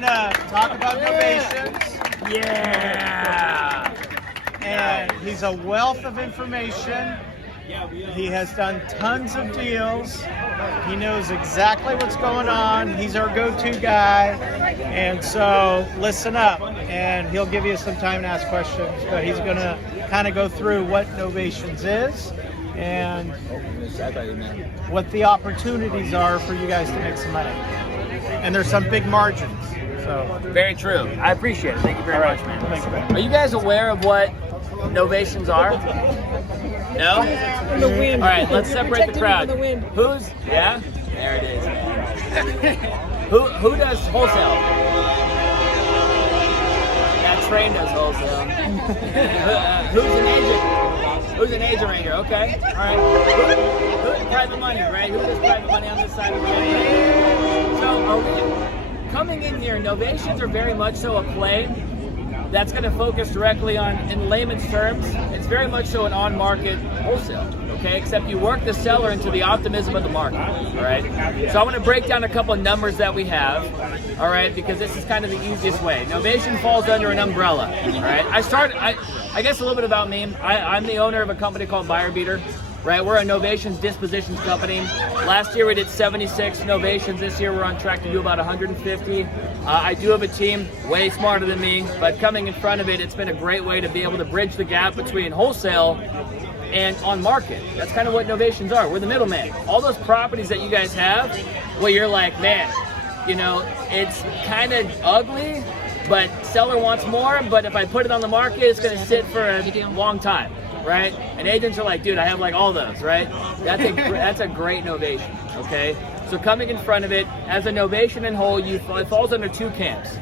gonna talk about Novations. Yeah. And he's a wealth of information. He has done tons of deals. He knows exactly what's going on. He's our go-to guy. And so listen up, and he'll give you some time to ask questions, but he's going to kind of go through what Novations is and what the opportunities are for you guys to make some money. And there's some big margins. So Very true. I appreciate it. Thank you very much, man. Thanks, man. Are you guys aware of what Novations are? No? From the wind. All right, let's separate the Protecting crowd. you from the wind. Who's, yeah? There it is. Who does wholesale? That train does wholesale. Who's an agent? Who's an agent right here? Okay. All right. Who's private money, right? Who does private money on this side of the room? So are we coming in here, Novations are very much so a play that's going to focus directly on, in layman's terms, it's very much so an on-market wholesale, okay? Except you work the seller into the optimism of the market, all right? So I want to break down a couple of numbers that we have, all right, because this is kind of the easiest way. Novation falls under an umbrella, all right? I guess a little bit about me. I'm the owner of a company called Buyer Beater. Right, we're a Novations dispositions company. Last year we did 76 Novations. This year we're on track to do about 150. I do have a team way smarter than me, but coming in front of it, it's been a great way to be able to bridge the gap between wholesale and on market. That's kind of what Novations are. We're the middleman. All those properties that you guys have, where you're like, man, you know, it's kind of ugly, but seller wants more, but if I put it on the market, it's gonna sit for a long time. Right? And agents are like, dude, I have like all those, right? That's a great novation, okay? So coming in front of it, as a novation in whole, it falls under two camps.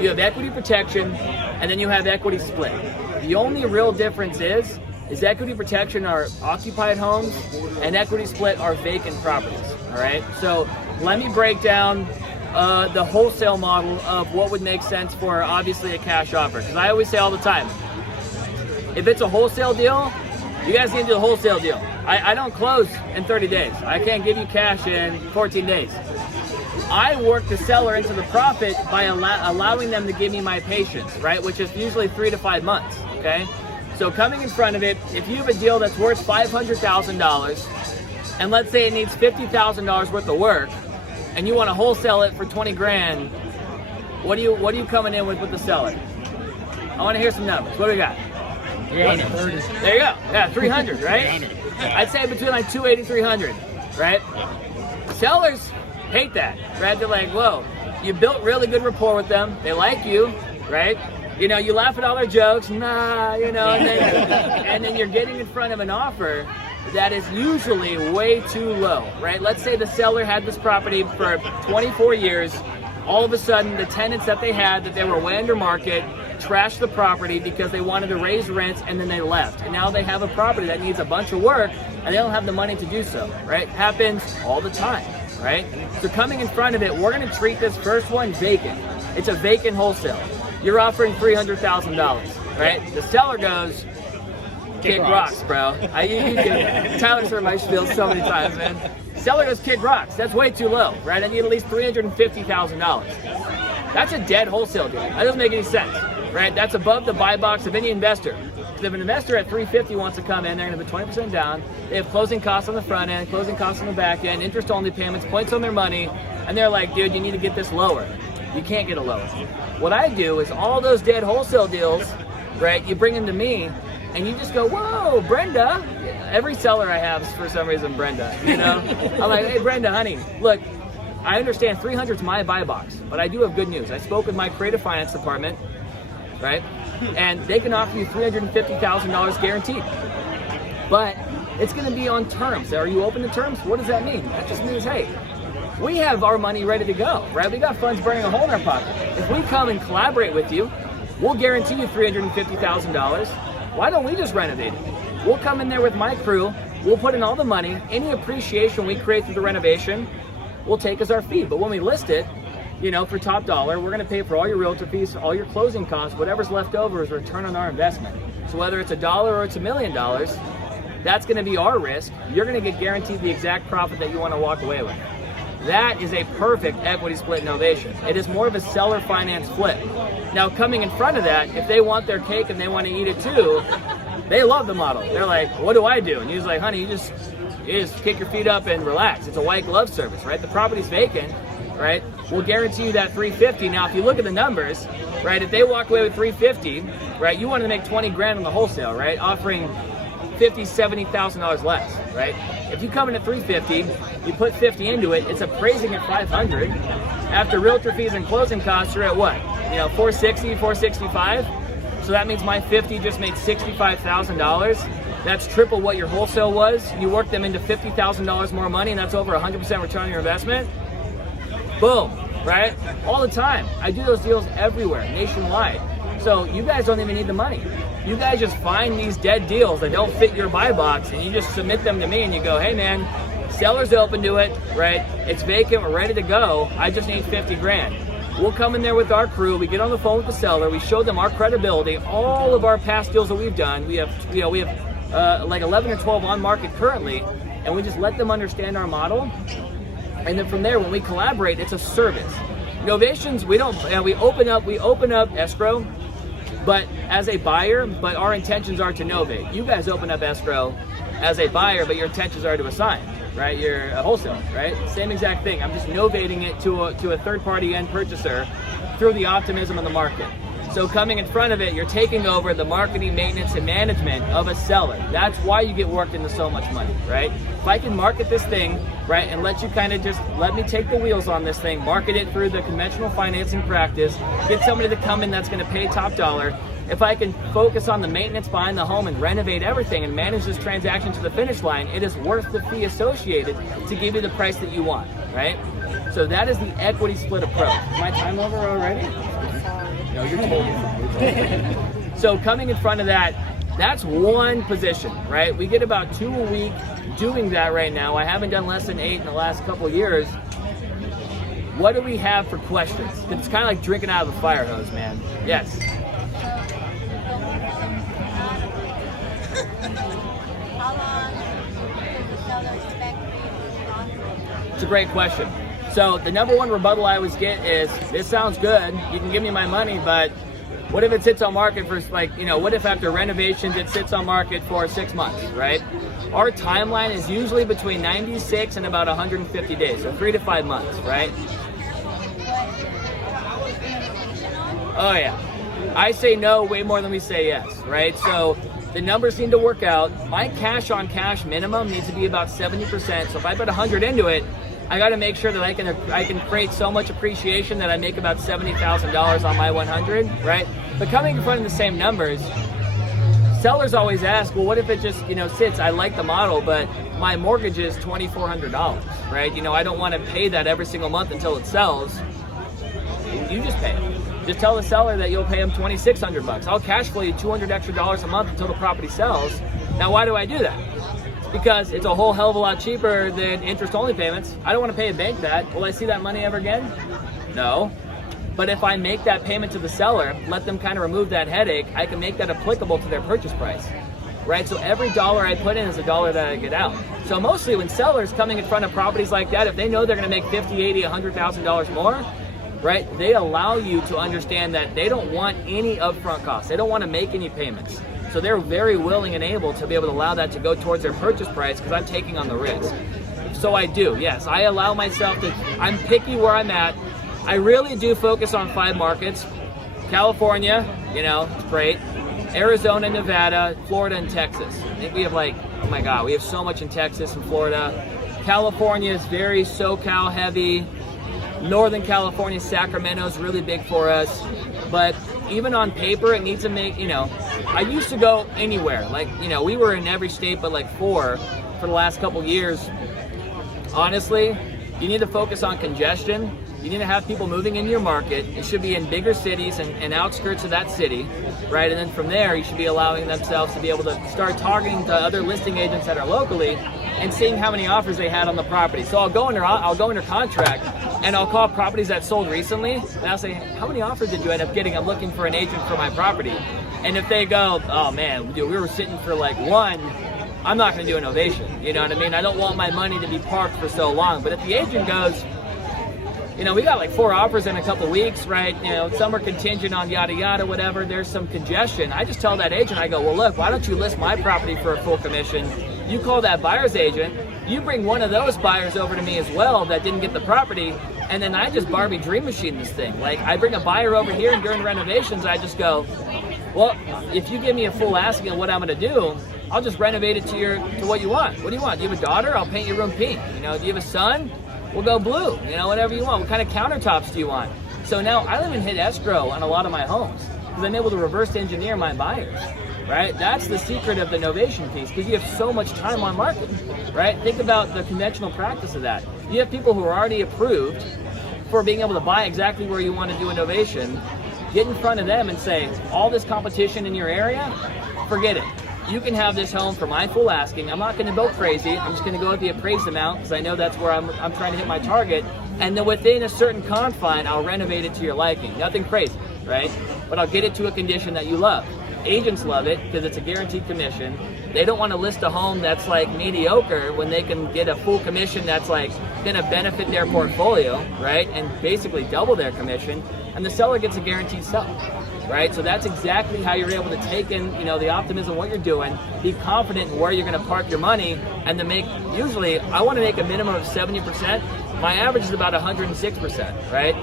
You have equity protection, and then you have equity split. The only real difference is equity protection are occupied homes, and equity split are vacant properties, all right? So let me break down the wholesale model of what would make sense for obviously a cash offer. Because I always say all the time, if it's a wholesale deal, you guys need to do a wholesale deal. I don't close in 30 days. I can't give you cash in 14 days. I work the seller into the profit by allowing them to give me my patience, right? Which is usually 3 to 5 months, okay? So coming in front of it, if you have a deal that's worth $500,000, and let's say it needs $50,000 worth of work, and you want to wholesale it for 20 grand, what are you coming in with the seller? I want to hear some numbers. What do we got? There you go. Yeah, 300, right? I'd say between like 280 300, right? Sellers hate that, right? They're like, whoa, you built really good rapport with them. They like you, right? You know, you laugh at all their jokes, nah, you know, and then you're getting in front of an offer that is usually way too low, right? Let's say the seller had this property for 24 years. All of a sudden, the tenants that they had, that they were way under market, trashed the property because they wanted to raise rents, and then they left. And now they have a property that needs a bunch of work, and they don't have the money to do so, right? Happens all the time, right? So coming in front of it, we're gonna treat this first one vacant. It's a vacant wholesale. You're offering $300,000, right? The seller goes, kick rocks, bro. Tyler's heard my spiel so many times, man. Seller goes, kick rocks. That's way too low, right? I need at least $350,000. That's a dead wholesale deal. That doesn't make any sense, right? That's above the buy box of any investor. If an investor at $350 wants to come in, they're going to put 20% down. They have closing costs on the front end, closing costs on the back end, interest-only payments, points on their money, and they're like, dude, you need to get this lower. You can't get it lower. What I do is all those dead wholesale deals, right, you bring them to me, and you just go, whoa, Brenda. Every seller I have is for some reason Brenda, you know? I'm like, hey, Brenda, honey, look, I understand 300 is my buy box, but I do have good news. I spoke with my creative finance department, right? And they can offer you $350,000 guaranteed. But it's gonna be on terms. Are you open to terms? What does that mean? That just means, hey, we have our money ready to go, right? We got funds burning a hole in our pocket. If we come and collaborate with you, we'll guarantee you $350,000. Why don't we just renovate it? We'll come in there with my crew, we'll put in all the money, any appreciation we create through the renovation, we'll take as our fee. But when we list it, you know, for top dollar, we're gonna pay for all your realtor fees, all your closing costs, whatever's left over is return on our investment. So whether it's $1 or it's $1 million, that's gonna be our risk. You're gonna get guaranteed the exact profit that you wanna walk away with. That is a perfect equity split innovation. It is more of a seller finance flip. Now, coming in front of that, if they want their cake and they want to eat it too, they love the model. They're like, what do I do? And he's like, honey, you just kick your feet up and relax. It's a white glove service, right? The property's vacant, right? We'll guarantee you that $350. Now, if you look at the numbers, right, if they walk away with $350, right, you want to make 20 grand on the wholesale, right? Offering $50,000, $70,000 less, right? If you come in at $350, you put 50 into it, it's appraising at $500. After realtor fees and closing costs, you're at what? You know, $460, $465. So that means my 50 just made $65,000. That's triple what your wholesale was. You work them into $50,000 more money, and that's over 100% return on your investment. Boom, right? All the time. I do those deals everywhere, nationwide. So you guys don't even need the money. You guys just find these dead deals that don't fit your buy box, and you just submit them to me, and you go, hey man, seller's open to it, right? It's vacant, we're ready to go. I just need 50 grand. We'll come in there with our crew. We get on the phone with the seller. We show them our credibility, all of our past deals that we've done. We have like 11 or 12 on market currently, and we just let them understand our model. And then from there, when we collaborate, it's a service. Novations, we open up escrow, but as a buyer, but our intentions are to novate. You guys open up escrow as a buyer, but your intentions are to assign, right? You're a wholesale, right? Same exact thing. I'm just novating it to a third-party end purchaser through the optimism of the market. So coming in front of it, you're taking over the marketing, maintenance, and management of a seller. That's why you get worked into so much money, right? If I can market this thing, right, and let you kind of just let me take the wheels on this thing, market it through the conventional financing practice, get somebody to come in that's going to pay top dollar. If I can focus on the maintenance behind the home and renovate everything and manage this transaction to the finish line, it is worth the fee associated to give you the price that you want, right? So that is the equity split approach. Is my time over already? No, you're totally. So coming in front of that, that's one position, right? We get about 2 a week doing that right now. I haven't done less than 8 in the last couple of years. What do we have for questions? It's kind of like drinking out of a fire hose, man. Yes. It's a great question. So the number one rebuttal I always get is, this sounds good, you can give me my money, but what if it sits on market for what if after renovations it sits on market for 6 months, right? Our timeline is usually between 96 and about 150 days, so 3 to 5 months, right? Oh yeah. I say no way more than we say yes, right? So the numbers need to work out. My cash on cash minimum needs to be about 70%. So if I put 100 into it, I got to make sure that I can create so much appreciation that I make about $70,000 on my 100, right? But coming in front of the same numbers, sellers always ask, well, what if it just sits? I like the model, but my mortgage is $2,400, right? I don't want to pay that every single month until it sells. You just pay it. Just tell the seller that you'll pay them $2,600. I'll cash flow you $200 extra a month until the property sells. Now, why do I do that? Because it's a whole hell of a lot cheaper than interest-only payments. I don't want to pay a bank that. Will I see that money ever again? No. But if I make that payment to the seller, let them kind of remove that headache, I can make that applicable to their purchase price, right? So every dollar I put in is a dollar that I get out. So mostly when sellers coming in front of properties like that, if they know they're going to make $50,000, $80,000, $100,000 more, right? They allow you to understand that they don't want any upfront costs. They don't want to make any payments. So they're very willing and able to be able to allow that to go towards their purchase price because I'm taking on the risk. So I do, yes. I allow myself to, I'm picky where I'm at. I really do focus on 5 markets. California, it's great. Arizona, Nevada, Florida, and Texas. I think we have oh my God, we have so much in Texas and Florida. California is very SoCal heavy. Northern California, Sacramento is really big for us. But even on paper, it needs to make, I used to go anywhere. We were in every state but 4 for the last couple years. Honestly, you need to focus on congestion. You need to have people moving into your market. It should be in bigger cities and outskirts of that city, right? And then from there, you should be allowing themselves to be able to start targeting the other listing agents that are locally and seeing how many offers they had on the property. So I'll go under contract and I'll call properties that sold recently and I'll say, how many offers did you end up getting? I'm looking for an agent for my property. And if they go, oh man, dude, we were sitting for 1, I'm not gonna do an ovation. You know what I mean? I don't want my money to be parked for so long. But if the agent goes, you know, we got like 4 offers in a couple weeks, right? You know, some are contingent on yada yada, whatever. There's some congestion. I just tell that agent, I go, well, look, why don't you list my property for a full commission? You call that buyer's agent, you bring one of those buyers over to me as well that didn't get the property, and then I just Barbie dream machine this thing. Like, I bring a buyer over here, and during renovations, I just go, well, if you give me a full asking of what I'm going to do, I'll just renovate it to what you want. What do you want? Do you have a daughter? I'll paint your room pink. You know, do you have a son? We'll go blue. You know, whatever you want. What kind of countertops do you want? So now I don't even hit escrow on a lot of my homes because I'm able to reverse engineer my buyers, right? That's the secret of the novation piece, because you have so much time on market, right? Think about the conventional practice of that. You have people who are already approved for being able to buy exactly where you want to do a novation. Get in front of them and say, all this competition in your area, forget it. You can have this home for my full asking. I'm not going to go crazy. I'm just going to go with the appraised amount because I know that's where I'm trying to hit my target. And then within a certain confine, I'll renovate it to your liking. Nothing crazy, right? But I'll get it to a condition that you love. Agents love it because it's a guaranteed commission. They don't want to list a home that's like mediocre when they can get a full commission that's like going to benefit their portfolio, right? And basically double their commission. And the seller gets a guaranteed sell. Right, so that's exactly how you're able to take in, you know, the optimism of what you're doing, be confident in where you're going to park your money, and to make, usually, I want to make a minimum of 70%. My average is about 106%, right?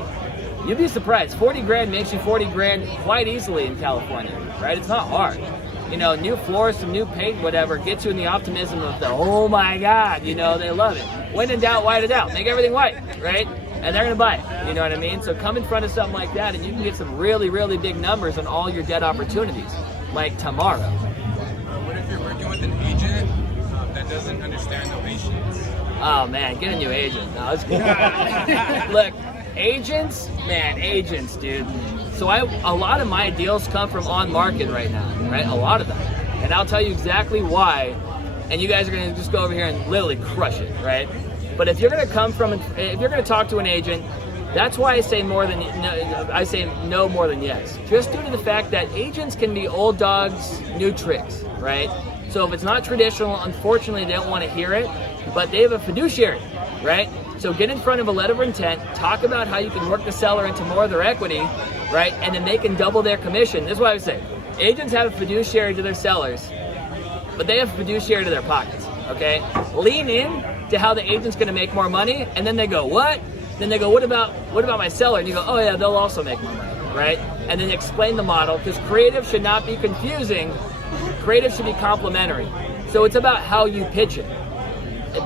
You'd be surprised. 40 grand makes you 40 grand quite easily in California, right? It's not hard. You know, new floors, some new paint, whatever, gets you in the optimism of the, oh my God, you know, they love it. When in doubt, white it out. Make everything white, right? And they're going to buy it, you know what I mean? So come in front of something like that and you can get some really, really big numbers on all your debt opportunities, like tomorrow. What if you're working with an agent that doesn't understand novations? Oh man, get a new agent. No, it's kidding. Look, agents, dude. So a lot of my deals come from on market right now, right? A lot of them. And I'll tell you exactly why, and you guys are going to just go over here and literally crush it, right? But if you're going to talk to an agent, that's why I say no more than yes. Just due to the fact that agents can be old dogs, new tricks, right? So if it's not traditional, unfortunately, they don't want to hear it, but they have a fiduciary, right? So get in front of a letter of intent, talk about how you can work the seller into more of their equity, right? And then they can double their commission. This is what I would say. Agents have a fiduciary to their sellers, but they have a fiduciary to their pockets, okay? Lean in to how the agent's going to make more money, and then they go, what? Then they go, what about my seller? And you go, oh yeah, they'll also make more money, right? And then explain the model, because creative should not be confusing. Creative should be complementary. So it's about how you pitch it.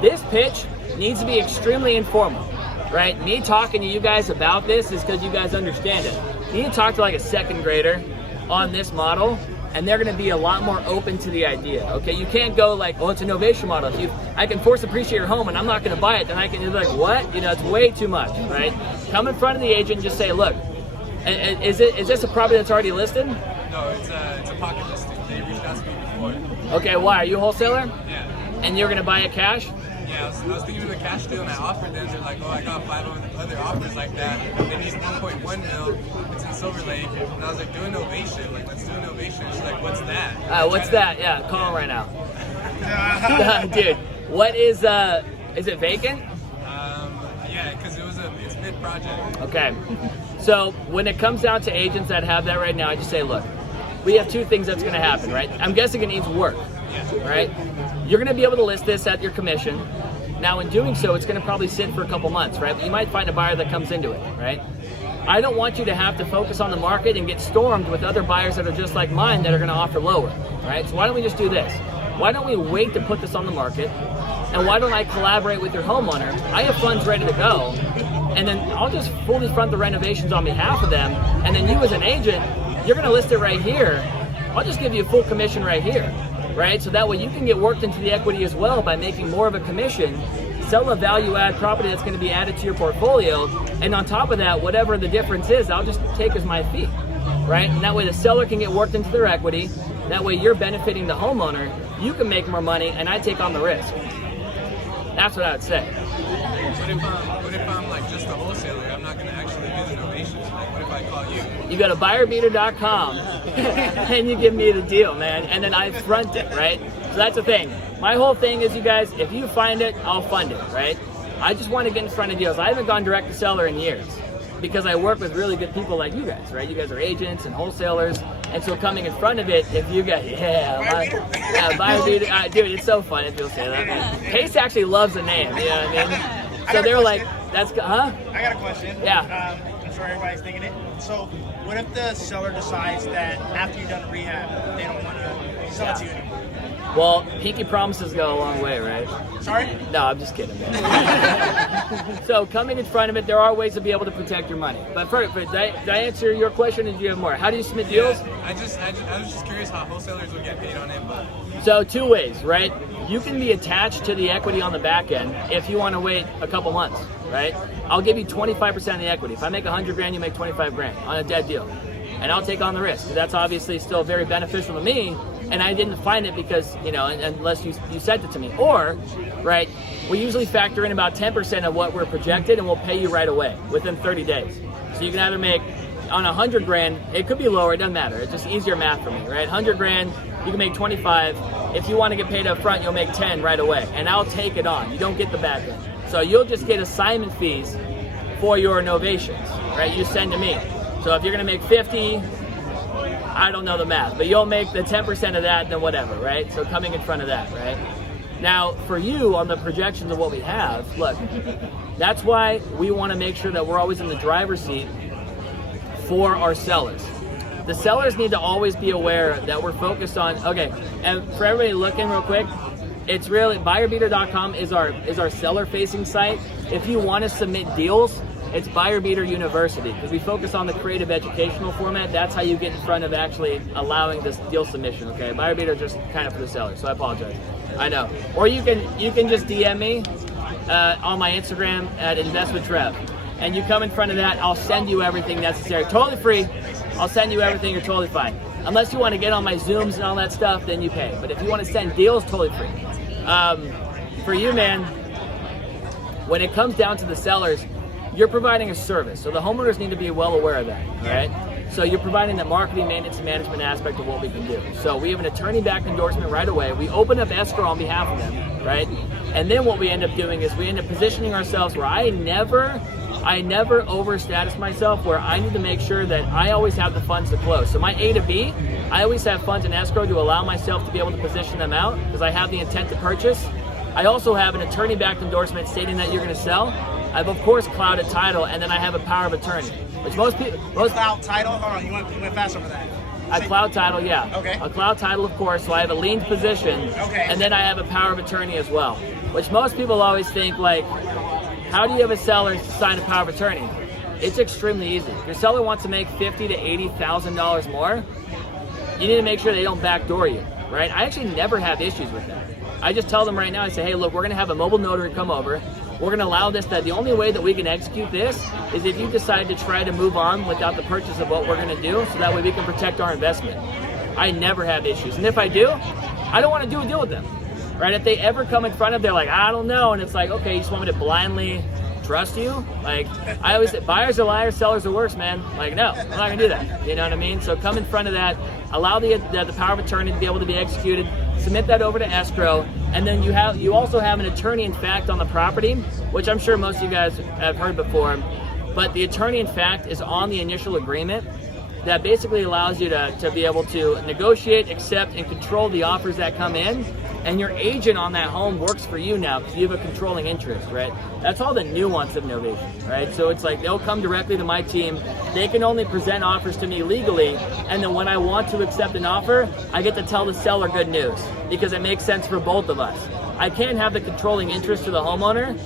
This pitch needs to be extremely informal, right? Me talking to you guys about this is because you guys understand it. You need to talk to like a second grader on this model, and they're going to be a lot more open to the idea, okay? You can't go like, oh, it's a novation model. If I can force appreciate your home and I'm not going to buy it, then I can, you're like, what? You know, it's way too much, right? Come in front of the agent and just say, look, is this a property that's already listed? No, it's a pocket listing. They reached out to me before. Okay, why? Are you a wholesaler? Yeah. And you're going to buy it cash? Yeah, I was thinking of a cash deal and I offered them. They're like, oh, I got 5 other offers like that. They need 1.1 mil. It's in Silver Lake. And I was like, do a novation. Like, let's do a novation. She's like, what's that? What's that? Yeah, call him right now. Dude, what is it vacant? Yeah, because it's mid-project. Okay. So when it comes down to agents that have that right now, I just say, look, we have 2 things that's going to happen, right? I'm guessing it needs work, right? You're going to be able to list this at your commission. Now, in doing so, it's going to probably sit for a couple months, right? But you might find a buyer that comes into it, right? I don't want you to have to focus on the market and get stormed with other buyers that are just like mine that are going to offer lower, right? So why don't we just do this? Why don't we wait to put this on the market? And why don't I collaborate with your homeowner? I have funds ready to go. And then I'll just fully fund the renovations on behalf of them. And then you as an agent, you're going to list it right here. I'll just give you a full commission right here, right? So that way you can get worked into the equity as well by making more of a commission, sell a value add property that's going to be added to your portfolio. And on top of that, whatever the difference is, I'll just take as my fee, right? And that way the seller can get worked into their equity. That way you're benefiting the homeowner. You can make more money and I take on the risk. That's what I would say. What if I'm like just a wholesaler? I'm not going to actually do the novations. Like, what if I call you? You go to buyerbeater.com and you give me the deal, man. And then I front it, right? So that's the thing. My whole thing is, you guys, if you find it, I'll fund it, right? I just want to get in front of deals. I haven't gone direct to seller in years because I work with really good people like you guys, right? You guys are agents and wholesalers. And so coming in front of it, if you got, buyer beater, dude, it's so fun if you'll say that. Man. Case actually loves the name, you know what I mean? So they're like, that's, huh? I got a question. Yeah. I'm sure everybody's thinking it. So what if the seller decides that after you've done the rehab, they don't want to sell it to you anymore? Well, pinky promises go a long way, right? Sorry? No, I'm just kidding, man. So coming in front of it, there are ways to be able to protect your money. But first, did I answer your question, or do you have more? How do you submit deals? I was just curious how wholesalers would get paid on it, but... So 2 ways, right? You can be attached to the equity on the back end if you want to wait a couple months, right? I'll give you 25% of the equity. If I make 100 grand, you make 25 grand on a dead deal. And I'll take on the risk. That's obviously still very beneficial to me. And I didn't find it because, you know, unless you sent it to me. Or, right, we usually factor in about 10% of what we're projected and we'll pay you right away within 30 days. So you can either make, on 100 grand, it could be lower, it doesn't matter. It's just easier math for me, right? 100 grand, you can make 25. If you want to get paid up front, you'll make 10 right away. And I'll take it on. You don't get the back end. So you'll just get assignment fees for your novations, right? You send to me. So if you're going to make 50, I don't know the math, but you'll make the 10% of that, then whatever, right? So coming in front of that, right? Now, for you, on the projections of what we have, look, that's why we want to make sure that we're always in the driver's seat for our sellers. The sellers need to always be aware that we're focused on, okay, and for everybody looking real quick, it's really, buyerbeater.com is our seller-facing site. If you want to submit deals, it's Buyer Beater University, because we focus on the creative educational format. That's how you get in front of actually allowing this deal submission, okay? Buyer Beater is just kind of for the seller, so I apologize. I know. Or you can just DM me on my Instagram at InvestWithTrev. And you come in front of that, I'll send you everything necessary. Totally free. I'll send you everything, you're totally fine. Unless you want to get on my Zooms and all that stuff, then you pay. But if you want to send deals, totally free. For you, man, when it comes down to the sellers, you're providing a service, so the homeowners need to be well aware of that, all right? So you're providing the marketing, maintenance, and management aspect of what we can do. So we have an attorney-backed endorsement right away. We open up escrow on behalf of them, right? And then what we end up doing is we end up positioning ourselves where I never over-status myself, where I need to make sure that I always have the funds to close. So my A to B, I always have funds in escrow to allow myself to be able to position them out because I have the intent to purchase. I also have an attorney-backed endorsement stating that you're going to sell. I have, of course, clouded title, and then I have a power of attorney, which most people... Cloud title? Hold on, you went fast over that. A cloud title, yeah. Okay. A cloud title, of course, so I have a liened position, and then I have a power of attorney as well, which most people always think, like, how do you have a seller sign a power of attorney? It's extremely easy. If your seller wants to make $50,000 to $80,000 more, you need to make sure they don't backdoor you, right? I actually never have issues with that. I just tell them right now, I say, hey, look, we're going to have a mobile notary come over. We're going to allow this, that the only way that we can execute this is if you decide to try to move on without the purchase of what we're going to do, so that way we can protect our investment. I never have issues. And if I do, I don't want to do a deal with them, right? If they ever come in front of, they're like, I don't know. And it's like, okay, you just want me to blindly trust you? Like, I always say, buyers are liars, sellers are worse, man. Like, no, I'm not going to do that. You know what I mean? So come in front of that, allow the power of attorney to be able to be executed, submit that over to escrow, and then you also have an attorney in fact on the property, which I'm sure most of you guys have heard before, but the attorney in fact is on the initial agreement that basically allows you to be able to negotiate, accept, and control the offers that come in, and your agent on that home works for you now because you have a controlling interest, right? That's all the nuance of Novations, right? So it's like they'll come directly to my team. They can only present offers to me legally, and then when I want to accept an offer, I get to tell the seller good news because it makes sense for both of us. I can't have the controlling interest to the homeowner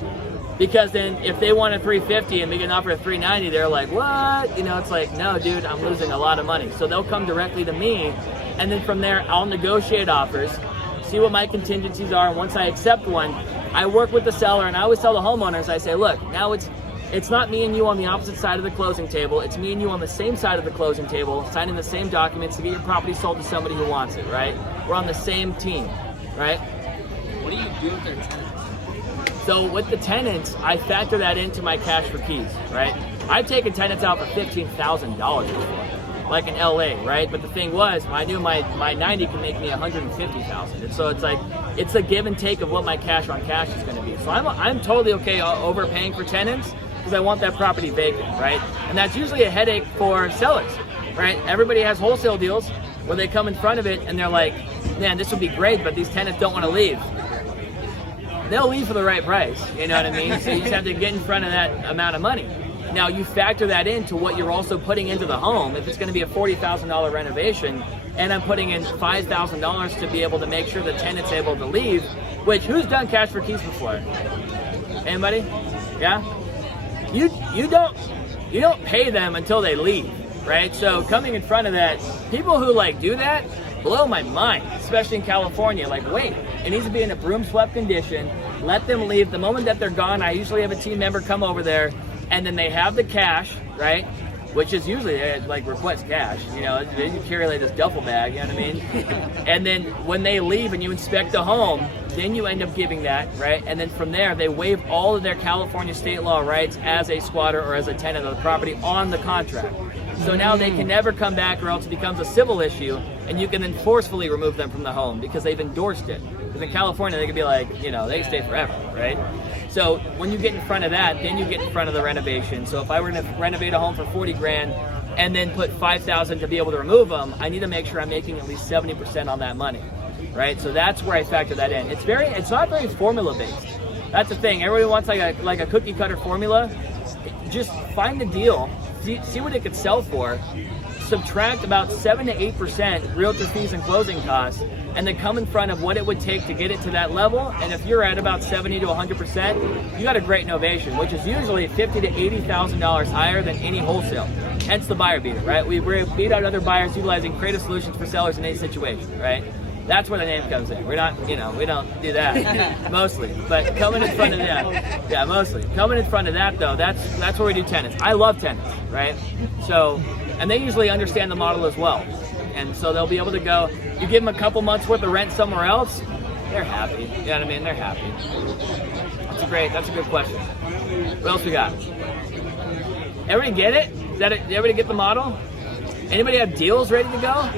because then if they want a $350 and we get an offer at $390, they're like, what? You know, it's like, no, dude, I'm losing a lot of money. So they'll come directly to me, and then from there, I'll negotiate offers, see what my contingencies are, and once I accept one, I work with the seller, and I always tell the homeowners, I say, look, now it's not me and you on the opposite side of the closing table, it's me and you on the same side of the closing table, signing the same documents to get your property sold to somebody who wants it, right? We're on the same team, right? What do you do with their tenants? So with the tenants, I factor that into my cash for keys, right? I've taken tenants out for $15,000 before, like in LA, right? But the thing was, I knew my 90 can make me $150,000. And so it's like, it's a give and take of what my cash on cash is gonna be. So I'm totally okay overpaying for tenants because I want that property vacant, right? And that's usually a headache for sellers, right? Everybody has wholesale deals where they come in front of it and they're like, man, this would be great, but these tenants don't want to leave. They'll leave for the right price, you know what I mean? So you just have to get in front of that amount of money. Now you factor that into what you're also putting into the home. If it's going to be a $40,000 renovation and I'm putting in $5,000 to be able to make sure the tenant's able to leave, which who's done cash for keys before? Anybody? Yeah? You don't pay them until they leave, right? So coming in front of that, people who like do that blow my mind, especially in California. Like, wait, it needs to be in a broom swept condition. Let them leave. The moment that they're gone, I usually have a team member come over there, and then they have the cash, right? Which is usually like request cash, you know, you carry like this duffel bag, you know what I mean? And then when they leave and you inspect the home, then you end up giving that, right? And then from there, they waive all of their California state law rights as a squatter or as a tenant of the property on the contract. So now they can never come back, or else it becomes a civil issue, and you can then forcefully remove them from the home because they've endorsed it. Because in California, they could be like, you know, they can stay forever, right? So when you get in front of that, then you get in front of the renovation. So if I were to renovate a home for 40 grand and then put 5,000 to be able to remove them, I need to make sure I'm making at least 70% on that money, right? So that's where I factor that in. It's not very formula based. That's the thing. Everybody wants like a cookie cutter formula. Just find a deal, see what it could sell for, subtract about 7 to 8% realtor fees and closing costs, and then come in front of what it would take to get it to that level. And if you're at about 70 to 100%, you got a great novation, which is usually $50,000 to $80,000 higher than any wholesale. Hence the buyer beater, right? We beat out other buyers utilizing creative solutions for sellers in any situation, right? That's where the name comes in. We're not, we don't do that mostly. But coming in front of that, yeah, mostly. Coming in front of that though, that's where we do tenants. I love tenants, right? So, and they usually understand the model as well. And so they'll be able to go, you give them a couple months worth of rent somewhere else, they're happy. You know what I mean? They're happy. That's a good question. What else we got? Everybody get it? Everybody get the model? Anybody have deals ready to go?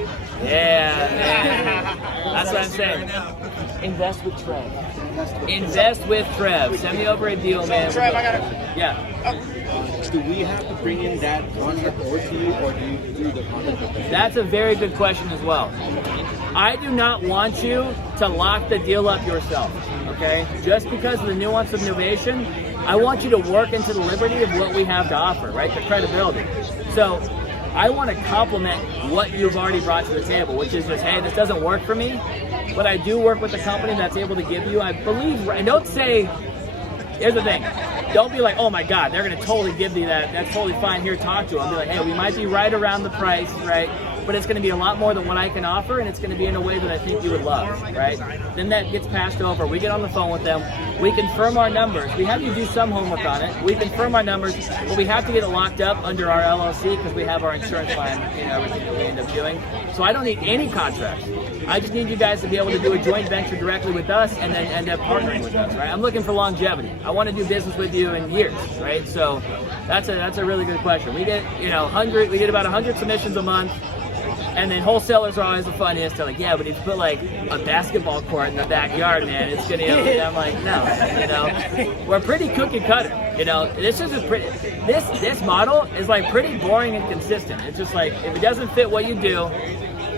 Yeah. That's what I'm saying. Invest with Trev. Invest with Trev. Send me over a deal, man. Trev, I got it. Yeah. Do we have to bring in that contract or to you, or do you do the contract? That's a very good question as well. I do not want you to lock the deal up yourself, okay? Just because of the nuance of novation, I want you to work into the liberty of what we have to offer, right? The credibility. So I want to complement what you've already brought to the table, which is just, hey, this doesn't work for me, but I do work with a company that's able to give you, I believe, and don't say, here's the thing, don't be like, oh my God, they're going to totally give you that. That's totally fine. Here, talk to them. Be like, hey, we might be right around the price, right? But it's going to be a lot more than what I can offer, and it's going to be in a way that I think you would love, right? Then that gets passed over. We get on the phone with them. We confirm our numbers. We have you do some homework on it. We confirm our numbers, but we have to get it locked up under our LLC because we have our insurance line, everything that we end up doing. So I don't need any contracts. I just need you guys to be able to do a joint venture directly with us and then end up partnering with us, right? I'm looking for longevity. I want to do business with you in years, right? So that's a really good question. We get, we get about 100 submissions a month. And then wholesalers are always the funniest. They're like, yeah, but if you put like a basketball court in the backyard, man, it's gonna. And I'm like, no, we're pretty cookie cutter. This is this model is like pretty boring and consistent. It's just like if it doesn't fit what you do,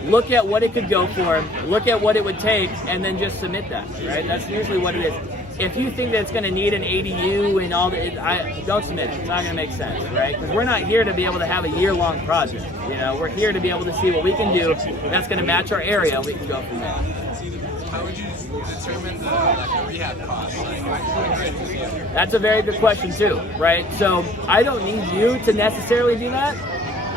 look at what it could go for, look at what it would take, and then just submit that. Right? That's usually what it is. If you think that it's going to need an ADU and all that, don't submit it. It's not going to make sense, right? Because we're not here to be able to have a year-long project. We're here to be able to see what we can do that's going to match our area, and we can go from there. How would you determine the rehab cost? That's a very good question too, right? So I don't need you to necessarily do that,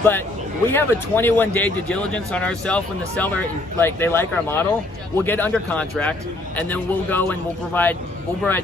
but we have a 21-day due diligence on ourselves when the seller, they like our model. We'll get under contract, and then we'll go and we'll provide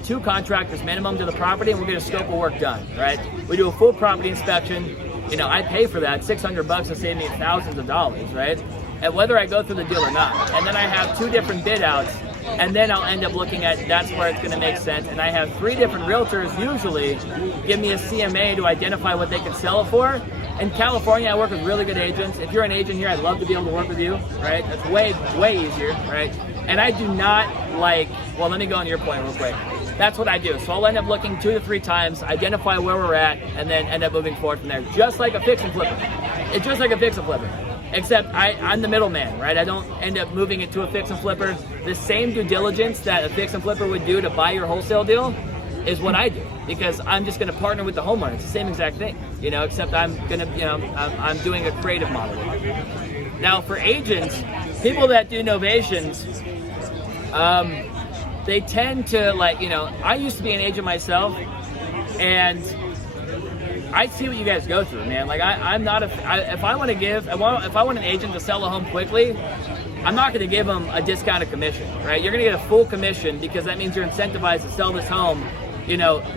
2 contractors minimum to the property, and we'll get a scope of work done, right? We do a full property inspection. I pay for that, $600 to save me thousands of dollars, right? And whether I go through the deal or not. And then I have 2 different bid outs, and then I'll end up looking at that's where it's going to make sense. And I have 3 different realtors usually give me a CMA to identify what they can sell it for. In California, I work with really good agents. If you're an agent here, I'd love to be able to work with you, right? That's way, way easier, right? And I do not let me go on your point real quick. That's what I do. So I'll end up looking 2 to 3 times, identify where we're at, and then end up moving forward from there. Just like a fix and flipper. It's just like a fix and flipper. Except I'm the middleman, right? I don't end up moving it to a fix and flipper. The same due diligence that a fix and flipper would do to buy your wholesale deal is what I do, because I'm just going to partner with the homeowner. It's the same exact thing, except I'm going to, I'm doing a creative model. Now for agents, people that do novations, they tend to I used to be an agent myself, and I see what you guys go through, man. Like I'm not if I want an agent to sell a home quickly, I'm not going to give them a discounted commission, right? You're going to get a full commission, because that means you're incentivized to sell this home,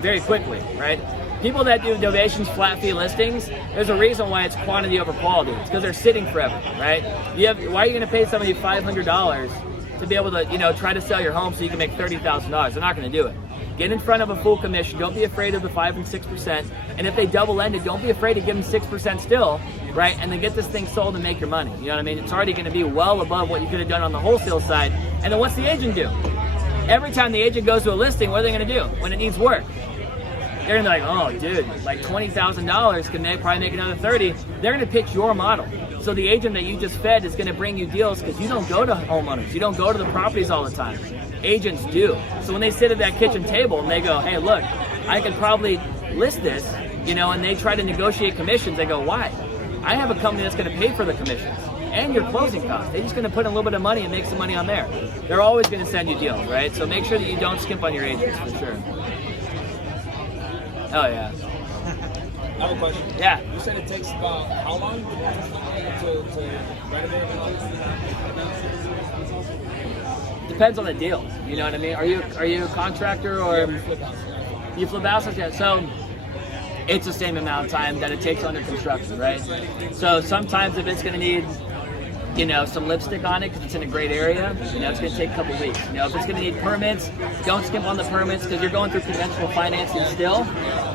very quickly, right? People that do novations, flat fee listings, there's a reason why it's quantity over quality. It's because they're sitting forever, right? Why are you going to pay somebody $500 to be able to, try to sell your home so you can make $30,000? They're not going to do it. Get in front of a full commission. Don't be afraid of the 5 and 6%. And if they double-ended, don't be afraid to give them 6% still, right? And then get this thing sold and make your money. You know what I mean? It's already going to be well above what you could have done on the wholesale side. And then what's the agent do? Every time the agent goes to a listing, what are they going to do when it needs work? They're going to be like, oh, dude, like $20,000 can probably make another 30. They're going to pitch your model. So the agent that you just fed is going to bring you deals, because you don't go to homeowners. You don't go to the properties all the time. Agents do. So when they sit at that kitchen table and they go, hey, look, I could probably list this, and they try to negotiate commissions, they go, why? I have a company that's going to pay for the commissions and your closing costs. They're just going to put in a little bit of money and make some money on there. They're always going to send you deals, right? So make sure that you don't skimp on your agents, for sure. Oh, yeah. I have a question. Yeah. You said it takes about how long to renovate? Depends on the deal. You know what I mean? Are you a contractor, or you flip houses? Yeah. So it's the same amount of time that it takes under construction, right? So sometimes if it's going to need, some lipstick on it because it's in a great area, it's going to take a couple weeks. If it's going to need permits, don't skimp on the permits, because you're going through conventional financing still.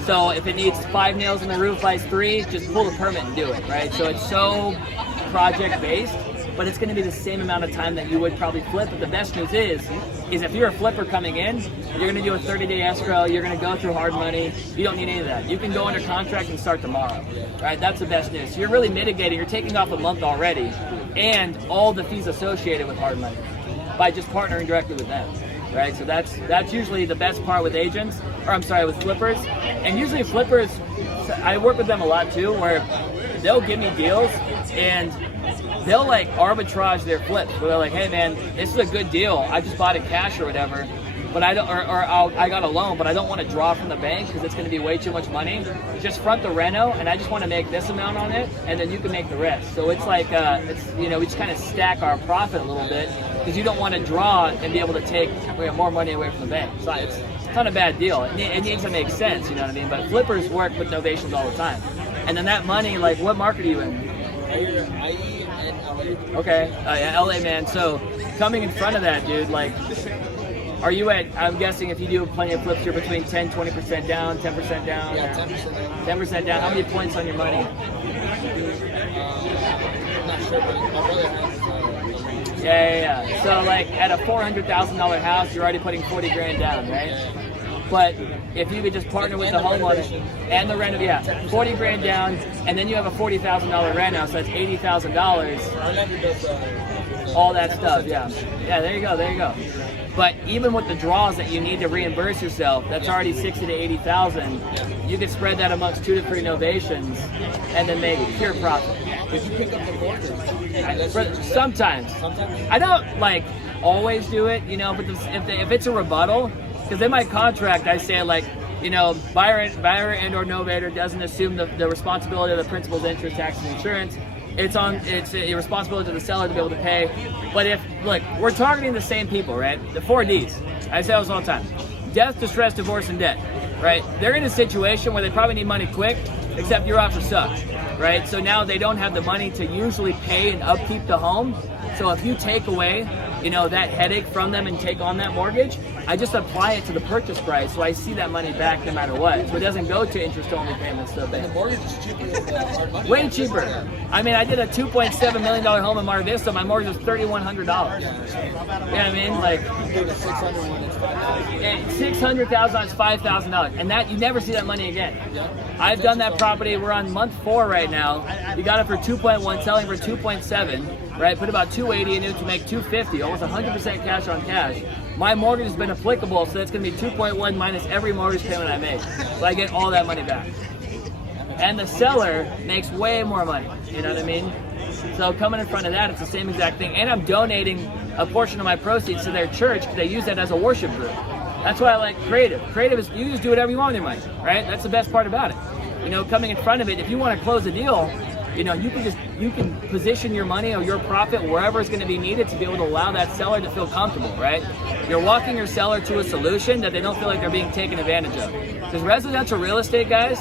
So if it needs 5 nails in the roof by 3, just pull the permit and do it, right? So it's so project based, but it's going to be the same amount of time that you would probably flip. But the best news is if you're a flipper coming in, you're going to do a 30-day escrow, you're going to go through hard money, you don't need any of that. You can go under contract and start tomorrow, right? That's the best news. So you're really mitigating, you're taking off a month already, and all the fees associated with hard money by just partnering directly with them, right? So that's usually the best part with agents, with flippers. And usually flippers, I work with them a lot too, where they'll give me deals and they'll arbitrage their flips, where they're like, hey man, this is a good deal. I just bought it cash or whatever, but I got a loan, but I don't want to draw from the bank because it's going to be way too much money. Just front the reno, and I just want to make this amount on it, and then you can make the rest. So it's like, we just kind of stack our profit a little bit, because you don't want to draw and be able to take more money away from the bank. So it's not a bad deal. It needs to make sense, you know what I mean? But flippers work with novations all the time. And then that money, what market are you in? IE and LA. Okay, yeah, LA, man. So coming in front of that, dude, are you I'm guessing if you do plenty of flips, you're between 10, 20% down, 10% down? Yeah, 10% down. 10% down. How many points on your money? I'm not sure, but my brother has. Yeah. So at a $400,000 house, you're already putting 40 grand down, right? Yeah. But if you could just partner with the homeowner and the reno, 40 grand down, and then you have a $40,000 reno, so that's $80,000. Our lender does all that stuff, yeah. Yeah, there you go. But even with the draws that you need to reimburse yourself, that's already 60 to 80,000. You could spread that amongst 2 to 3 novations, and then make pure profit. Did you pick up the quarters? Sometimes. I don't always do it, but if it's a rebuttal, because in my contract I say buyer and or novator doesn't assume the responsibility of the principal's interest, taxes, and insurance. It's a responsibility to the seller to be able to pay. But we're targeting the same people, right? The 4 Ds. I say this all the time: death, distress, divorce, and debt, right? They're in a situation where they probably need money quick, except your offer sucks, right? So now they don't have the money to usually pay and upkeep the home. So if you take away you know, that headache from them and take on that mortgage, I just apply it to the purchase price, so I see that money back no matter what. So it doesn't go to interest-only payments to the bank. The mortgage is cheaper than the hard money. Way cheaper. I mean, I did a $2.7 million home in Mar Vista. My mortgage was $3,100. You know what I mean? Like, You do the 600 one, it's $5,000. $600,000 is $5,000, and that you never see that money again. Yeah. I've done that property. We're on month 4 right now. We got it for 2.1, selling for 2.7. Right? Put about 280 in it to make 250, almost 100% cash on cash. My mortgage has been applicable, so that's going to be 2.1 minus every mortgage payment I make. So I get all that money back. And the seller makes way more money. You know what I mean? So coming in front of that, it's the same exact thing. And I'm donating a portion of my proceeds to their church because they use that as a worship group. That's why I like creative. Creative is you just do whatever you want with your money, right? That's the best part about it. You know, coming in front of it, if you want to close a deal, you know, you can position your money or your profit wherever it's going to be needed to be able to allow that seller to feel comfortable, right? You're walking your seller to a solution that they don't feel like they're being taken advantage of. Because residential real estate, guys,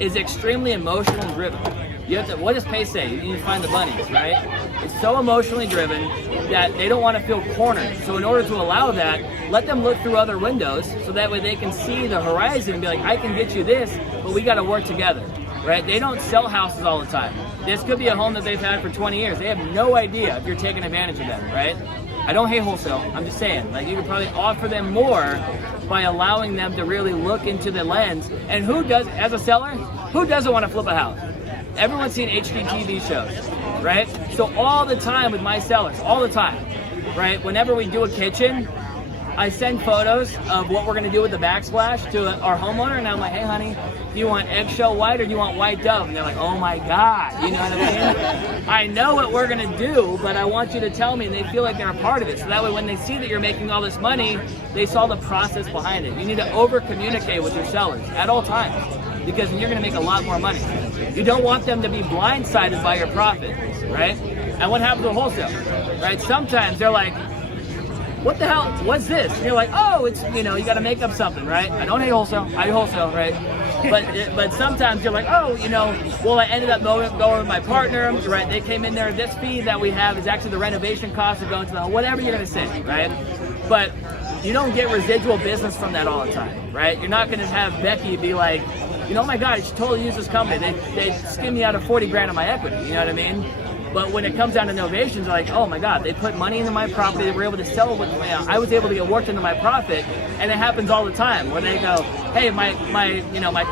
is extremely emotional driven. You have to, what does Pace say? You need to find the bunnies, right? It's so emotionally driven that they don't want to feel cornered. So in order to allow that, let them look through other windows so that way they can see the horizon and be like, I can get you this, but we got to work together. Right? They don't sell houses all the time. This could be a home that they've had for 20 years. They have no idea if you're taking advantage of them, right? I don't hate wholesale. I'm just saying, like, you could probably offer them more by allowing them to really look into the lens. And who does, as a seller, who doesn't want to flip a house? Everyone's seen HGTV shows, right? So all the time with my sellers, all the time, right? Whenever we do a kitchen, I send photos of what we're going to do with the backsplash to our homeowner, and I'm like, hey, honey, do you want eggshell white or do you want white dove? And they're like, oh my God, you know what I mean? I know what we're going to do, but I want you to tell me, and they feel like they're a part of it. So that way when they see that you're making all this money, they saw the process behind it. You need to over-communicate with your sellers at all times, because you're going to make a lot more money. You don't want them to be blindsided by your profit, right? And what happens with wholesale, right? Sometimes they're like, what the hell, what's this? And you're like, oh, it's, you know, you got to make up something, right? I don't hate wholesale, I wholesale, right? But sometimes you're like, oh, you know, well, I ended up going with my partner, right? They came in there, this fee that we have is actually the renovation cost of going to the home, whatever you're going to say, right? But you don't get residual business from that all the time, right? You're not going to have Becky be like, you know, oh my God, I should totally use this company. They skim me out of 40 grand of my equity, you know what I mean? But when it comes down to Novations, they're like, oh my God, they put money into my property, they were able to sell it with me. I was able to get worked into my profit, and it happens all the time where they go, hey, my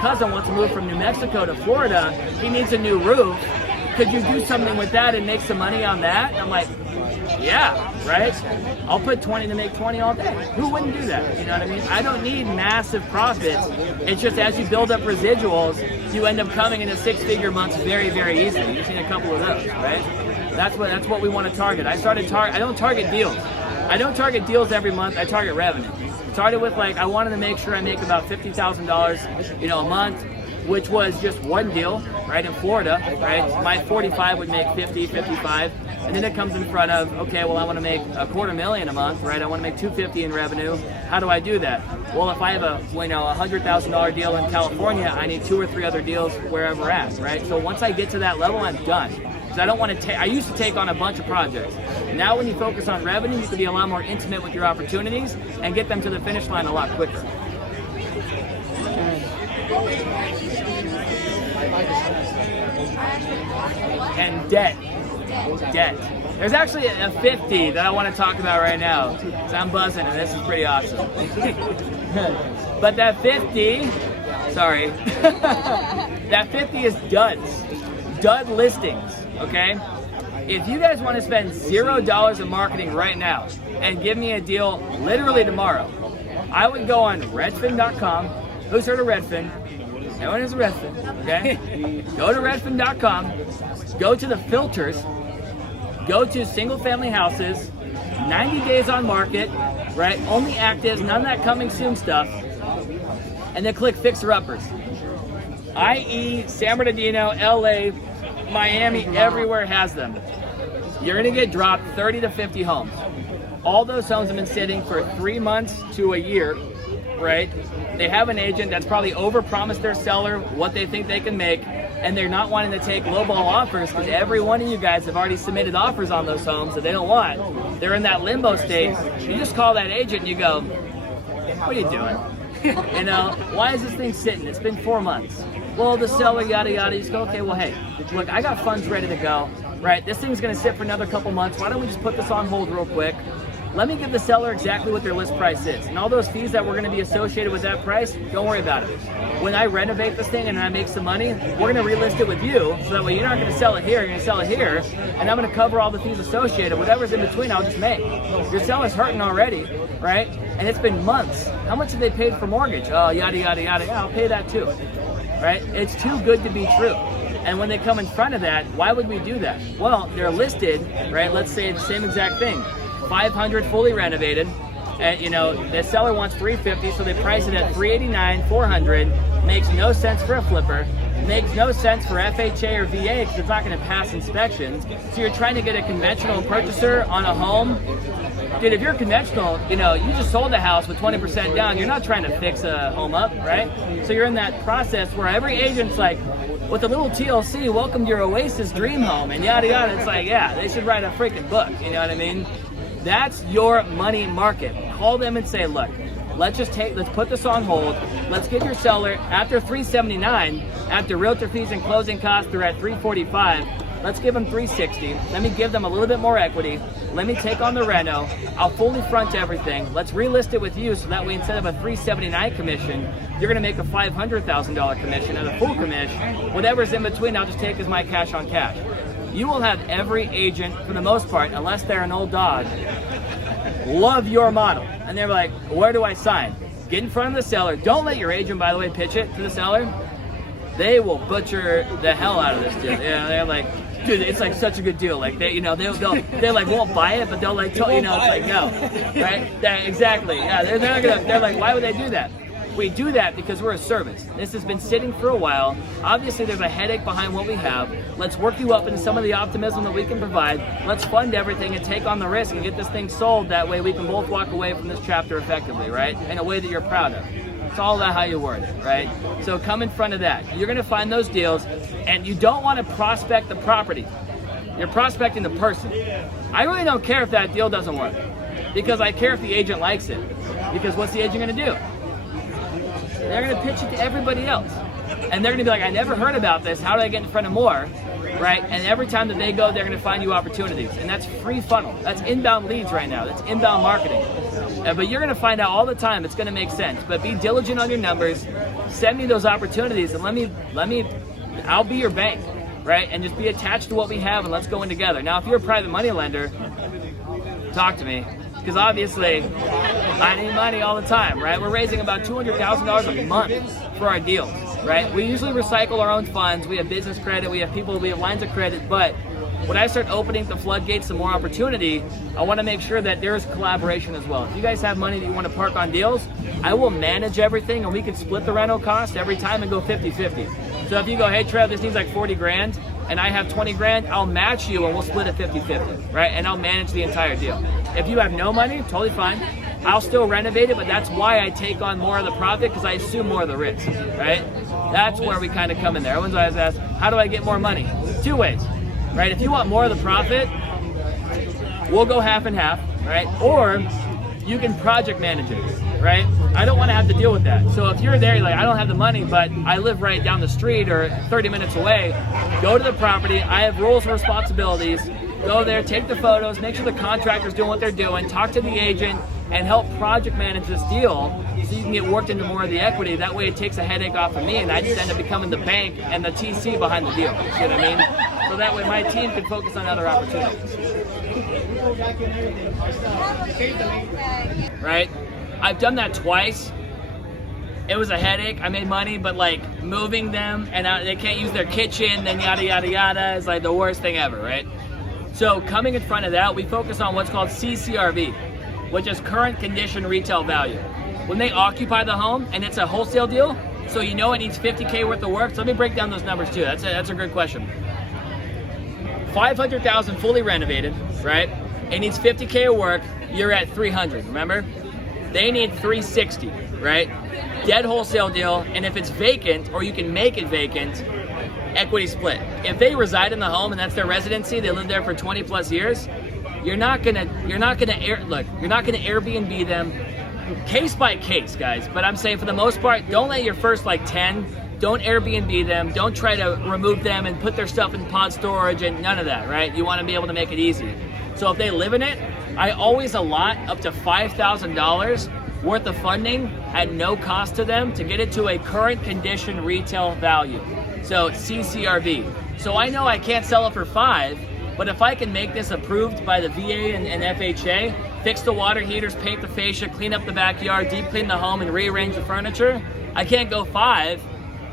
cousin wants to move from New Mexico to Florida, he needs a new roof. Could you do something with that and make some money on that? And I'm like, yeah, right? I'll put 20 to make 20 all day. Who wouldn't do that? You know what I mean? I don't need massive profits. It's just as you build up residuals, you end up coming into 6-figure months very, very easily. You've seen a couple of those, right? That's what we want to target. I don't target deals. I don't target deals every month. I target revenue. Started with like, I wanted to make sure I make about $50,000, you know, a month, which was just one deal, right, in Florida, right? My 45 would make 50, 55. And then it comes in front of, okay, well, I want to make $250,000 a month, right? I want to make $250 in revenue. How do I do that? Well, if I have a $100,000 deal in California, I need 2 or 3 other deals wherever at, right? So once I get to that level, I'm done. Because I don't want to I used to take on a bunch of projects. Now when you focus on revenue, you can be a lot more intimate with your opportunities and get them to the finish line a lot quicker. And debt. There's actually a 50 that I want to talk about right now, because I'm buzzing and this is pretty awesome. But that 50, sorry, that 50 is duds. Dud listings, okay? If you guys want to spend $0 in marketing right now and give me a deal literally tomorrow, I would go on redfin.com. Who's heard of Redfin? No one has a Redfin, okay? Go to redfin.com, go to the filters, go to single family houses, 90 days on market, right? Only actives, none of that coming soon stuff. And then click fixer uppers. i.e. San Bernardino, LA, Miami, everywhere has them. You're gonna get dropped 30 to 50 homes. All those homes have been sitting for 3 months to a year, right? They have an agent that's probably overpromised their seller what they think they can make, and they're not wanting to take lowball offers because every one of you guys have already submitted offers on those homes that they don't want. They're in that limbo state. You just call that agent and you go, what are you doing? You know, why is this thing sitting? It's been 4 months. Well, the seller, yada, yada. You just go, okay, well, hey, look, I got funds ready to go, right? This thing's going to sit for another couple months. Why don't we just put this on hold real quick? Let me give the seller exactly what their list price is. And all those fees that were going to be associated with that price, don't worry about it. When I renovate this thing and I make some money, we're going to relist it with you, so that way you're not going to sell it here, you're going to sell it here, and I'm going to cover all the fees associated. Whatever's in between, I'll just make. Your seller's hurting already, right? And it's been months. How much have they paid for mortgage? Oh, yada, yada, yada. Yeah, I'll pay that too, right? It's too good to be true. And when they come in front of that, why would we do that? Well, they're listed, right? Let's say the same exact thing. 500 fully renovated, and you know the seller wants 350, so they price it at 389, 400. Makes no sense for a flipper. Makes no sense for FHA or VA because it's not going to pass inspections. So you're trying to get a conventional purchaser on a home. Dude, if you're conventional, you know, you just sold a house with 20% down. You're not trying to fix a home up, right? So you're in that process where every agent's like, with a little TLC, welcome to your Oasis dream home, and yada yada. It's like, yeah, they should write a freaking book. You know what I mean? That's your money market. Call them and say, look, let's put this on hold. Let's get your seller after $379, after realtor fees and closing costs, they're at $345. Let's give them $360. Let me give them a little bit more equity. Let me take on the reno. I'll fully front everything. Let's relist it with you so that way instead of a $379 commission, you're gonna make a $500,000 commission and a full commission. Whatever's in between, I'll just take as my cash on cash. You will have every agent, for the most part, unless they're an old dog, love your model. And they're like, where do I sign? Get in front of the seller. Don't let your agent, by the way, pitch it to the seller. They will butcher the hell out of this deal. You know, they're like, dude, it's like such a good deal. Like they, you know, they like won't buy it, but they'll like, you know, it's like no, right? Exactly. Yeah, they're not gonna. They're like, why would they do that? We do that because we're a service. This has been sitting for a while. Obviously, there's a headache behind what we have. Let's work you up into some of the optimism that we can provide. Let's fund everything and take on the risk and get this thing sold. That way we can both walk away from this chapter effectively, right? In a way that you're proud of. It's all about how you word it, right? So come in front of that. You're gonna find those deals, and you don't wanna prospect the property. You're prospecting the person. I really don't care if that deal doesn't work, because I care if the agent likes it. Because what's the agent gonna do? They're going to pitch it to everybody else. And they're going to be like, I never heard about this. How do I get in front of more? Right? And every time that they go, they're going to find you opportunities. And that's free funnel. That's inbound leads right now. That's inbound marketing. But you're going to find out all the time. It's going to make sense. But be diligent on your numbers. Send me those opportunities and I'll be your bank. Right? And just be attached to what we have and let's go in together. Now, if you're a private money lender, talk to me. Because obviously, I need money all the time, right? We're raising about $200,000 a month for our deals, right? We usually recycle our own funds. We have business credit, we have lines of credit, but when I start opening the floodgates to more opportunity, I want to make sure that there's collaboration as well. If you guys have money that you want to park on deals, I will manage everything and we can split the rental cost every time and go 50-50. So if you go, hey Trev, this needs like 40 grand, and I have 20 grand, I'll match you and we'll split it 50-50, right? And I'll manage the entire deal. If you have no money, totally fine. I'll still renovate it, but that's why I take on more of the profit, because I assume more of the risk, right? That's where we kind of come in there. Everyone's always asked, how do I get more money? 2 ways, right? If you want more of the profit, we'll go half and half, right? Or you can project manage it, right? I don't want to have to deal with that. So if you're there, you're like, I don't have the money, but I live right down the street or 30 minutes away, go to the property. I have roles and responsibilities. Go there, take the photos, make sure the contractor's doing what they're doing, talk to the agent, and help project manage this deal so you can get worked into more of the equity. That way it takes a headache off of me, and I just end up becoming the bank and the TC behind the deal. You know what I mean? So that way my team can focus on other opportunities. Right? I've done that twice. It was a headache. I made money, but like moving them and they can't use their kitchen, then yada, yada, yada is like the worst thing ever, right? So coming in front of that, we focus on what's called CCRV, which is current condition retail value. When they occupy the home and it's a wholesale deal, so you know it needs 50K worth of work. So let me break down those numbers too. That's a good question. 500,000 fully renovated, right? It needs 50K of work. You're at 300, remember? They need 360, right? Dead wholesale deal, and if it's vacant or you can make it vacant, equity split. If they reside in the home and that's their residency, they live there for 20 plus years, you're not gonna Airbnb them, case by case, guys. But I'm saying for the most part, don't let your first like 10, don't Airbnb them, don't try to remove them and put their stuff in pod storage and none of that, right? You want to be able to make it easy. So if they live in it, I always allot up to $5,000 worth of funding at no cost to them to get it to a current condition retail value. So CCRV. So I know I can't sell it for 5, but if I can make this approved by the VA and FHA, fix the water heaters, paint the fascia, clean up the backyard, deep clean the home, and rearrange the furniture, I can't go 5,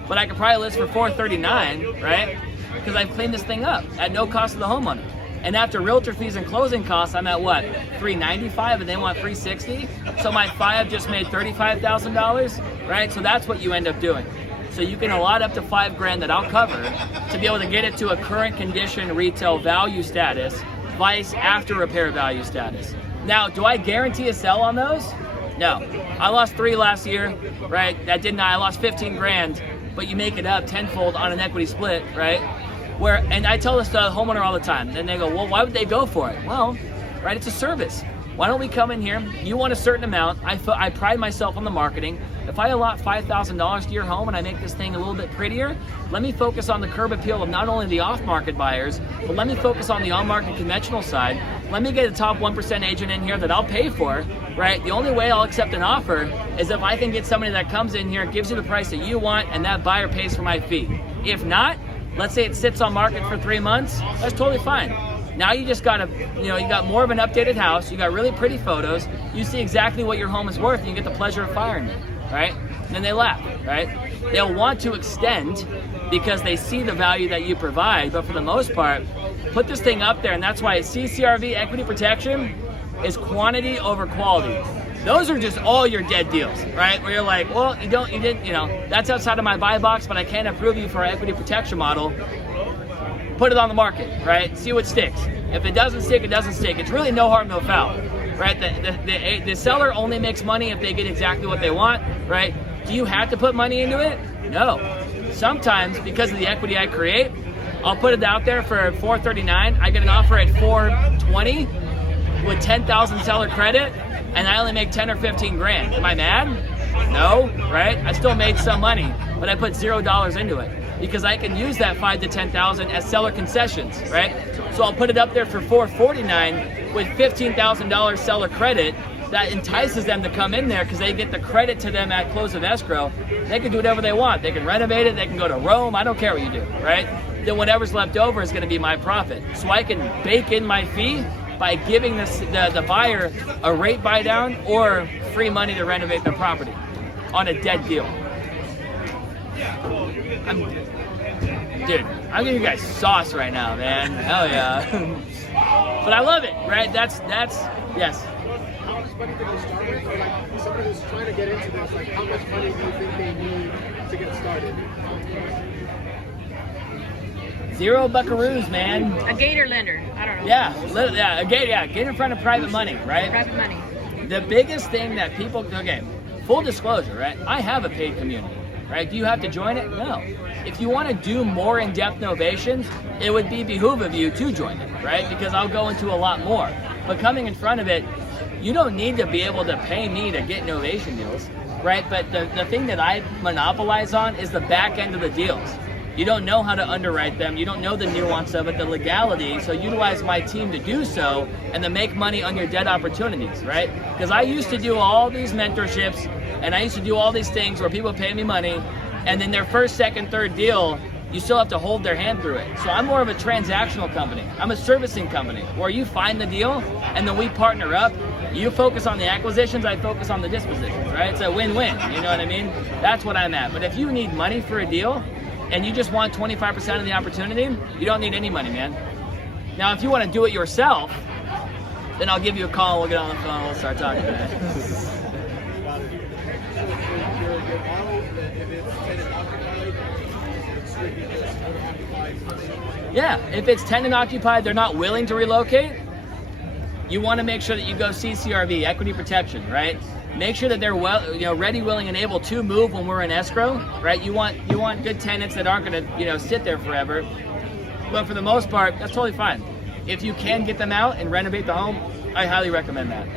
but I could probably list for $439, right? Because I've cleaned this thing up at no cost to the homeowner. And after realtor fees and closing costs, I'm at what? $395, and they want $360. So my 5 just made $35,000, right? So that's what you end up doing. So you can allot up to $5,000 that I'll cover to be able to get it to a current condition retail value status, vice after repair value status. Now, do I guarantee a sell on those? No. I lost 3 last year, right? I lost $15,000, but you make it up tenfold on an equity split, right? And I tell this to the homeowner all the time, and they go, well, why would they go for it? Well, right, it's a service. Why don't we come in here? You want a certain amount. I pride myself on the marketing. If I allot $5,000 to your home and I make this thing a little bit prettier, let me focus on the curb appeal of not only the off-market buyers, but let me focus on the on-market conventional side. Let me get a top 1% agent in here that I'll pay for, right? The only way I'll accept an offer is if I can get somebody that comes in here, gives you the price that you want, and that buyer pays for my fee. If not, let's say it sits on market for 3 months, that's totally fine. Now you just got you got more of an updated house, you got really pretty photos, you see exactly what your home is worth, and you get the pleasure of firing me, right? And then they laugh, right? They'll want to extend because they see the value that you provide, but for the most part, put this thing up there, and that's why CCRV equity protection is quantity over quality. Those are just all your dead deals, right? Where you're like, well, that's outside of my buy box, but I can't approve you for an equity protection model. Put it on the market, right? See what sticks. If it doesn't stick, it doesn't stick. It's really no harm, no foul, right? The seller only makes money if they get exactly what they want, right? Do you have to put money into it? No. Sometimes, because of the equity I create, I'll put it out there for $439. I get an offer at $420 with 10,000 seller credit, and I only make 10 or 15 grand. Am I mad? No, right? I still made some money, but I put $0 into it because I can use that 5 to 10,000 as seller concessions, right? So I'll put it up there for $449 with $15,000 seller credit. That entices them to come in there because they get the credit to them at close of escrow. They can do whatever they want. They can renovate it. They can go to Rome. I don't care what you do, right? Then whatever's left over is going to be my profit. So I can bake in my fee by giving the buyer a rate buy down or free money to renovate their property on a dead deal. I'm giving you guys sauce right now, man. Hell yeah. But I love it, right? That's yes. How much money did they start with? Or like somebody who's trying to get into this, like how much money do you think they need to get started? $0 buckaroos, man. A gator lender. I don't know. Yeah, get in front of private money, right? Private money. The biggest thing that people, full disclosure, right? I have a paid community, right? Do you have to join it? No. If you want to do more in-depth novations, it would behoove of you to join it, right? Because I'll go into a lot more. But coming in front of it, you don't need to be able to pay me to get novation deals, right? But the thing that I monopolize on is the back end of the deals. You don't know how to underwrite them. You don't know the nuance of it, the legality. So utilize my team to do so and to make money on your dead opportunities, right? Because I used to do all these mentorships and I used to do all these things where people pay me money and then their first, second, third deal, you still have to hold their hand through it. So I'm more of a transactional company. I'm a servicing company where you find the deal and then we partner up. You focus on the acquisitions, I focus on the dispositions, right? It's a win-win, you know what I mean? That's what I'm at. But if you need money for a deal, and you just want 25% of the opportunity, you don't need any money, man. Now, if you want to do it yourself, then I'll give you a call, we'll get on the phone, we'll start talking, man. Yeah, if it's tenant occupied, they're not willing to relocate, you want to make sure that you go CCRV, equity protection, right? make sure that they're ready, willing, and able to move when we're in escrow, right? You want good tenants that aren't going to sit there forever. But for the most part, that's totally fine. If you can get them out and renovate the home, I highly recommend that.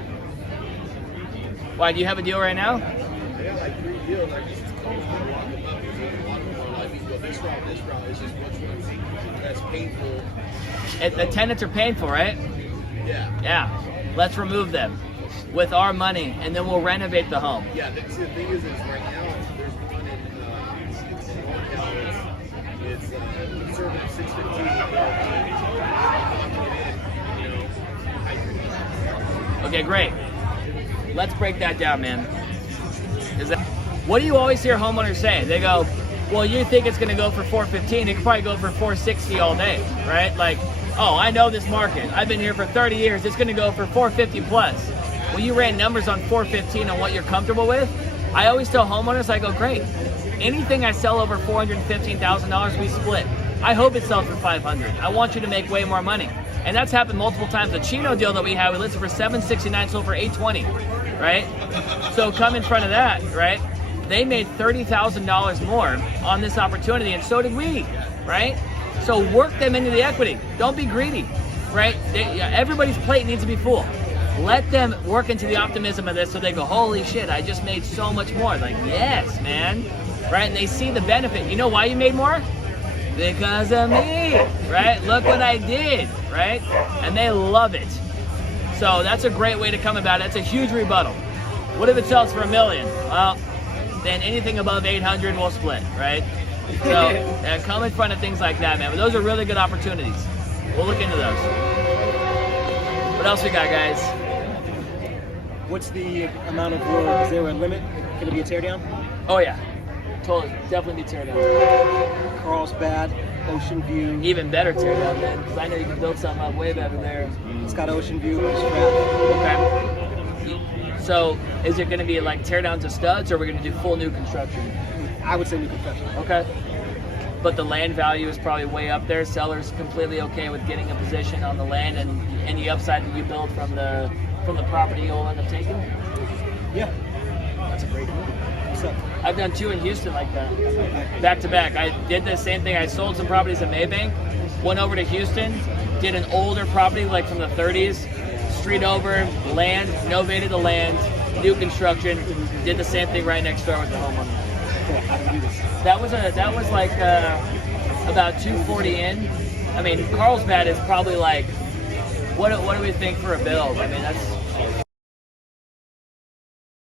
Why, do you have a deal right now? Yeah, like 3 deals. I just called for a lot more. I mean, this route is just which one's that's painful. The tenants are painful, right? Yeah. Yeah. Let's remove them with our money, and then we'll renovate the home. Yeah, the thing is right now, there's one in North it's conservative 615. Okay, great. Let's break that down, man. What do you always hear homeowners say? They go, well, you think it's going to go for 415, it could probably go for 460 all day, right? Like, oh, I know this market. I've been here for 30 years. It's going to go for 450 plus. Well, you ran numbers on 415 on what you're comfortable with. I always tell homeowners, I go, great. Anything I sell over $415,000, we split. I hope it sells for 500. I want you to make way more money. And that's happened multiple times. The Chino deal that we had, we listed for 769, sold for 820, right? So come in front of that, right? They made $30,000 more on this opportunity, and so did we, right? So work them into the equity. Don't be greedy, right? Everybody's plate needs to be full. Let them work into the optimism of this so they go, holy shit, I just made so much more. Like, yes, man, right? And they see the benefit. You know why you made more? Because of me, right? Look what I did, right? And they love it. So that's a great way to come about it. That's a huge rebuttal. What if it sells for $1 million? Well, then anything above 800 will split, right? So come in front of things like that, man. But those are really good opportunities. We'll look into those. What else we got, guys? What's the amount of work? Is there a limit? Can it be a teardown? Oh yeah, totally, definitely be teardown. Carlsbad, Ocean View. Even better teardown, man, because I know you can build something up way better there. It's got Ocean View, it's strapped. Okay. So is it going to be like teardown to studs, or are we going to do full new construction? I would say new construction. Okay. But the land value is probably way up there. Seller's completely okay with getting a position on the land, and any upside that you build from the property you'll end up taking? Yeah. That's a great move. What's up? I've done 2 in Houston like that, back to back. I did the same thing. I sold some properties in Maybank, went over to Houston, did an older property like from the 30s, street over, land, novated the land, new construction, did the same thing right next door with the homeowner. Cool. How do we do this? That was like about 240 in. I mean, Carlsbad is probably like, what do we think for a build? I mean, that's